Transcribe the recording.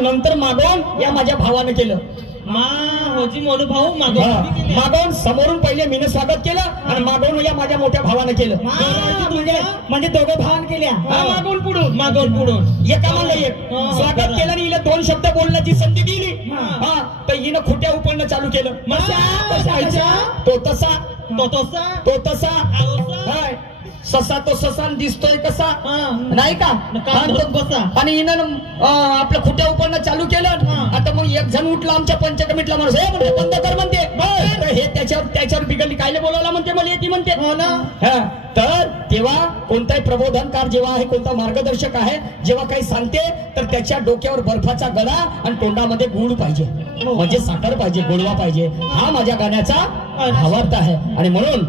आणि नंतर मागवून या माझ्या भावानं केलं. होजी मोनू भाऊ मागवून समोरून पहिले मीनं स्वागत केलं आणि मागवून या माझ्या मोठ्या भावानं केलं. म्हणजे दोघं भावान केल्या. मागवून पुढून एका मागं एक स्वागत केलं आणि हिला दोन शब्द बोलण्याची संधी दिली. तर हिनं खोट्या उपडणं चालू केलं. तो तसा ससा तो ससा दिसतोय कसा नाही का. आणि हिनं आपलं खोट्या उपडणं चालू केलं. आता मग एक जण उठला आमच्या पंचकमिटीला माणूस हे म्हणते बंद कर म्हणते. हे त्याच्यावर बिघडली कायले बोलावला म्हणते मला येते म्हणते. तर तेव्हा कोणताही प्रबोधनकार जेव्हा आहे कोणता मार्गदर्शक आहे जेव्हा काही सांगते तर त्याच्या डोक्यावर बर्फाचा गडा आणि तोंडामध्ये गुळ पाहिजे म्हणजे साखर पाहिजे गोडवा पाहिजे. हा माझ्या गाण्याचा भावार्थ आहे. आणि म्हणून